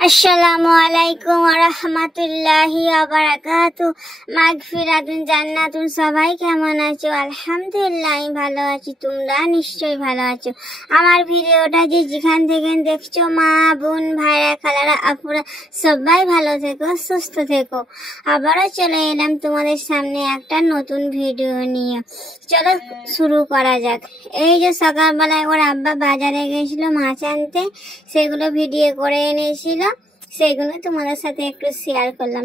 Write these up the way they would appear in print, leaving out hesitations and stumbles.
আসসালামুআলাইকুম ওয়া রাহমাতুল্লাহি ওয়া বারাকাতুহু। মাগফিরাতুন জান্নাতুন। সবাই কেমন আছো? আলহামদুলিল্লাহ আমি ভালো আছি, তোমরা নিশ্চয়ই ভালো আছো। আমার ভিডিওটা যেখান থেকে দেখছো, মা বোন ভাইরা খালারা আপুরা সবাই ভালো থেকো, সুস্থ থেকো। আবারও চলে এলাম তোমাদের সামনে একটা নতুন ভিডিও নিয়ে। চলো শুরু করা যাক। এই যে সকালবেলায় ওর আব্বা বাজারে গেছিল মাছ আনতে, সেগুলো ভিডিও করে এনেছিল, সেগুলো তোমাদের সাথে একটু শেয়ার করলাম।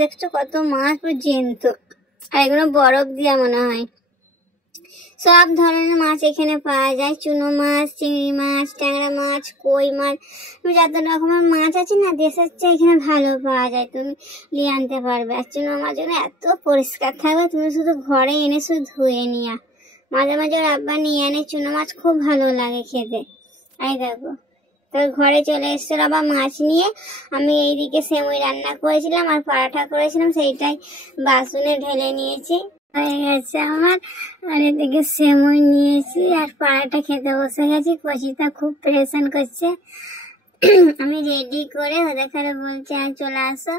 দেখছো কত মাছ পুরো জ্যান্ত, আর এগুলো বরফ দিয়া মনে হয়। সব ধরনের মাছ এখানে পাওয়া যায়, চুনো মাছ, চিংড়ি মাছ, ট্যাংরা মাছ, কই মাছ, যত রকমের মাছ আছে না দেশের চেয়ে এখানে ভালো পাওয়া যায়, তুমি নিয়ে আনতে পারবে। আর চুনো মাছগুলো এত পরিষ্কার থাকবে, তুমি শুধু ঘরে এনে শুধু ধুয়ে নিয়া। মাঝে মাঝে ওর আব্বা নিয়ে আনে চুনো মাছ, খুব ভালো লাগে খেতে। এই দেখো, তো ঘরে চলে এসেছিল আবার মাছ নিয়ে। আমি এইদিকে সেমই রান্না করেছিলাম আর পরাঠা করেছিলাম, সেইটাই বাসনে ঢেলে নিয়েছি, হয়ে গেছে আমার। আর এদিকে সেমই নিয়েছি আর পরাঠা খেতে বসে গেছি। কচিটা খুব প্রেশান করছে, আমি রেডি করে ওদের ঘরে বলছি আর চলে আসো।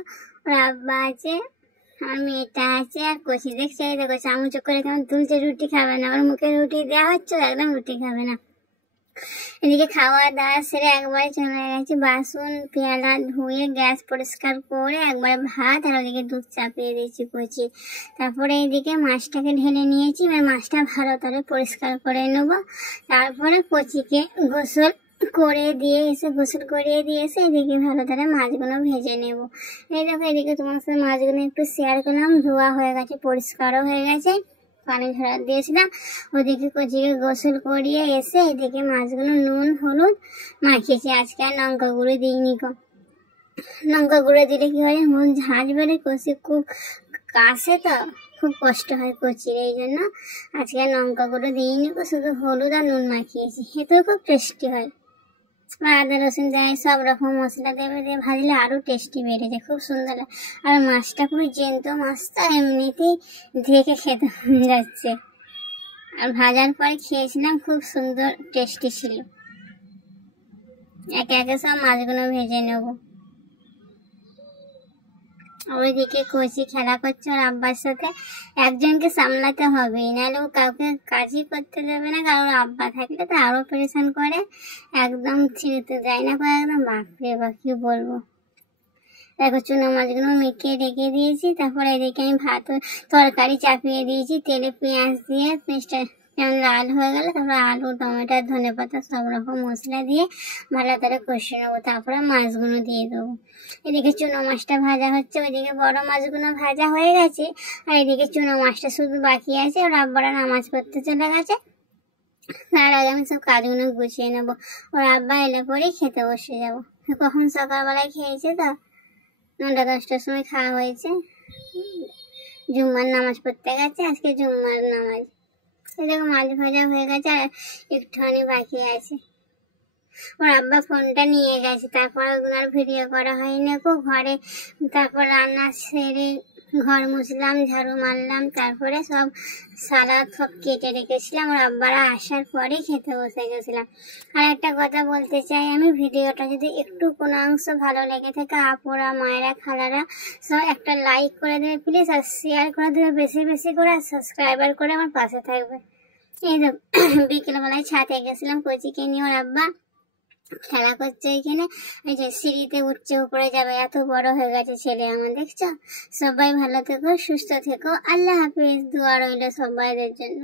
ওর আব্বা আছে, আমার মেয়েটা আছে, আর কচি দেখছে, এই দেখো চামচ করে কেমন তুলছে। রুটি খাবে না, ওর মুখে রুটি দেওয়া হচ্ছে, একদম রুটি খাবে না। এদিকে খাওয়া দাওয়া সেরে একবারে চলে গেছি, বাসন পেয়ালা ধুয়ে গ্যাস পরিষ্কার করে একবারে ভাত, আর ওদিকে দুধ চাপিয়ে দিয়েছি কচি। তারপরে এইদিকে মাছটাকে ঢেলে নিয়েছি, এবার মাছটা ভালো করে পরিষ্কার করে নেবো। তারপরে কচিকে গোসল করিয়ে দিয়ে এসে এদিকে ভালো করে মাছগুলো ভেজে নেব। এই দেখো, এদিকে তোমার সাথে মাছগুলো একটু শেয়ার করলাম, ধোয়া হয়ে গেছে, পরিষ্কারও হয়ে গেছে, পানি ঝরা দিয়েছিলাম। ওদিকে কচিকে গোসল করিয়ে এসে এদিকে মাছগুলো নুন হলুদ মাখিয়েছি। আজকে আর লঙ্কা গুঁড়ো দিইনি গো, লঙ্কা গুঁড়ো দিলে কি হয় মন ঝাঁঝ বেড়ে, কচি খুব কাশে, তো খুব কষ্ট হয় কচির, এই জন্য আজকে আর লঙ্কা গুঁড়ো দিইনি গো, শুধু হলুদ আর নুন মাখিয়েছি। এতেও খুব টেস্টি হয়। আদা রসুন দেয়, সব রকম মশলা দেবে, দিয়ে ভাজলে আরো টেস্টি বেড়ে যায়, খুব সুন্দর লাগে। আর মাছটা পুরো জ্যান্ত, মাছটা এমনিতেই দেখে খেতে যাচ্ছে। আর ভাজার পরে খেয়েছিলাম, খুব সুন্দর টেস্টি ছিল। একে একে সব মাছগুলো ভেজে নেব। ওইদিকে কচি খেলা করছে ওর আব্বার সাথে, একজনকে সামলাতে হবে, নাহলে ও কাউকে কাজই করতে দেবে না, কারণ আব্বা থাকলে তো আরো পরেশান করে, একদম ছিঁড়তে যায় না, একদম বাপরে বা কি বলবো। দেখো চুনো মাছগুলো মেখে রেখে দিয়েছি। তারপরে এদিকে আমি ভাত তরকারি চাপিয়ে দিয়েছি, তেলে পেঁয়াজ দিয়ে পেঁয়াজটা যেমন লাল হয়ে গেলে তারপরে আলু টমেটো ধনেপাতা সব রকম মশলা দিয়ে ভালো করে কষিয়ে নেবো। তারপরে মাছগুলো দিয়ে দেবো। এদিকে চুনো মাছটা ভাজা হচ্ছে, ওইদিকে বড় মাছগুলো ভাজা হয়ে গেছে, আর এদিকে চুনো মাছটা শুধু বাকি আছে। ওর আব্বারা নামাজ পড়তে চলে গেছে, তার আগে আমি সব কাজগুলো গুছিয়ে নেবো। ওর আব্বা এলে পরেই খেতে বসে যাবো। কখন সকালবেলায় খেয়েছে তো, 9টা-10টার সময় খাওয়া হয়েছে। জুম্মার নামাজ পড়তে গেছে, আজকে জুম্মার নামাজ। এরকম মাছ ভাজা হয়ে গেছে, আর একটুখানি বাকি আছে। ওর আব্বা ফোনটা নিয়ে গেছে, তারপর ওগুলো আর ভিডিও করা হয়নি গো ঘরে। তারপর রান্না সেরে ঘর মুছলাম, ঝাড়ু মারলাম, তারপরে সব সালাদ সব কেটে রেখেছিলাম। ওর আব্বারা আসার পরেই খেতে বসে গেছিলাম। আর একটা কথা বলতে চাই আমি, ভিডিওটা যদি একটু কোনো অংশ ভালো লেগে থাকে, আপুরা মায়েরা খালারা সব একটা লাইক করে দেবে প্লিজ, আর শেয়ার করে দেবে বেশি বেশি করে, আর সাবস্ক্রাইবার করে আমার পাশে থাকবে। এই তো বিকেলবেলায় ছাদে গেছিলাম কচিকে নিয়ে, ওর আব্বা খেলা করছে এখানে, এই যে সিঁড়িতে উঠছে, উপরে যাবে, এত বড় হয়ে গেছে ছেলে আমার, দেখছো। সবাই ভালো থেকো, সুস্থ থেকো, আল্লাহ হাফিজ, দোয়া রইল সবাইদের জন্য।